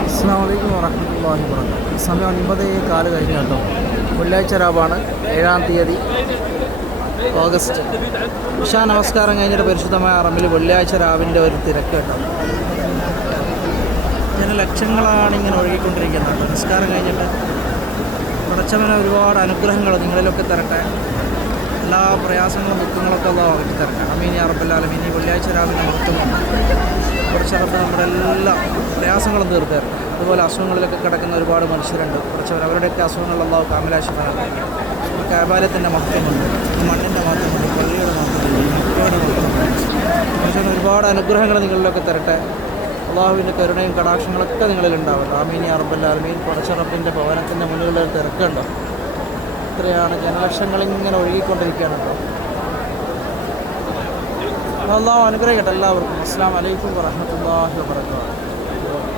അസ്സാം വലൈക്കും വറഹമത്തല്ലാഹി വർക്കാത്തു സമയം ഒൻപതേ കാൽ കഴിഞ്ഞു കേട്ടോ. വെള്ളിയാഴ്ച രാവാണ് ഏഴാം തീയതി ഓഗസ്റ്റ്. ഉഷാ നമസ്കാരം കഴിഞ്ഞിട്ട് പരിശുദ്ധമായ അറമ്പിൽ വെള്ളിയാഴ്ച രാവിന്റെ ഒരു തിരക്ക് കേട്ടോ. ഞാൻ ലക്ഷങ്ങളാണ് ഇങ്ങനെ ഒഴുകിക്കൊണ്ടിരിക്കുന്നത്. നമസ്കാരം കഴിഞ്ഞിട്ട് പടച്ചവനെ ഒരുപാട് അനുഗ്രഹങ്ങൾ നിങ്ങളിലൊക്കെ തരട്ടെ. എല്ലാ പ്രയാസങ്ങളും ദുഃഖങ്ങളൊക്കെ ഉള്ള അവർക്ക് തരട്ടെ. അമീനി അറബല്ലാലും ഇനി വെള്ളിയാഴ്ച രാവിലെ നിർത്തുന്നുണ്ട് കുറച്ചറപ്പ് നമ്മുടെ എല്ലാ പ്രയാസങ്ങളും തരട്ടെ അതുപോലെ അസുഖങ്ങളിലൊക്കെ കിടക്കുന്ന ഒരുപാട് മനുഷ്യരുണ്ട്. കുറച്ചവർ അവരുടെയൊക്കെ അസുഖങ്ങൾ അള്ളാഹു കാമലാശിഫാനാണ് കാബാലത്തിന്റെ മഹത്വമുണ്ട്. മണ്ണിന്റെ മഹത്വമുണ്ട്. പള്ളിയുടെ മഹത്വമുണ്ട്. മക്കളുടെ ഒരുപാട് അനുഗ്രഹങ്ങൾ നിങ്ങളിലൊക്കെ തരട്ടെ. അള്ളാഹുവിന്റെ കരുണയും കടാക്ഷങ്ങളൊക്കെ നിങ്ങളിൽ ഉണ്ടാവട്ടെ. ആമീനി അറബല്ലാൽമീൻ കുറച്ചറപ്പിന്റെ ഭവനത്തിന്റെ മുന്നിലുള്ള തിരക്കുണ്ടോ? ഇത്രയാണ് ജനലക്ഷങ്ങൾ ഇങ്ങനെ ഒഴുകിക്കൊണ്ടിരിക്കുകയാണ് കേട്ടോ. അള്ളാഹു അനുഗ്രഹിക്കട്ടെ എല്ലാവർക്കും. അസ്സാം വലൈക്കും വറഹമത്തല്ലാഹി വാബർക്കാത്തു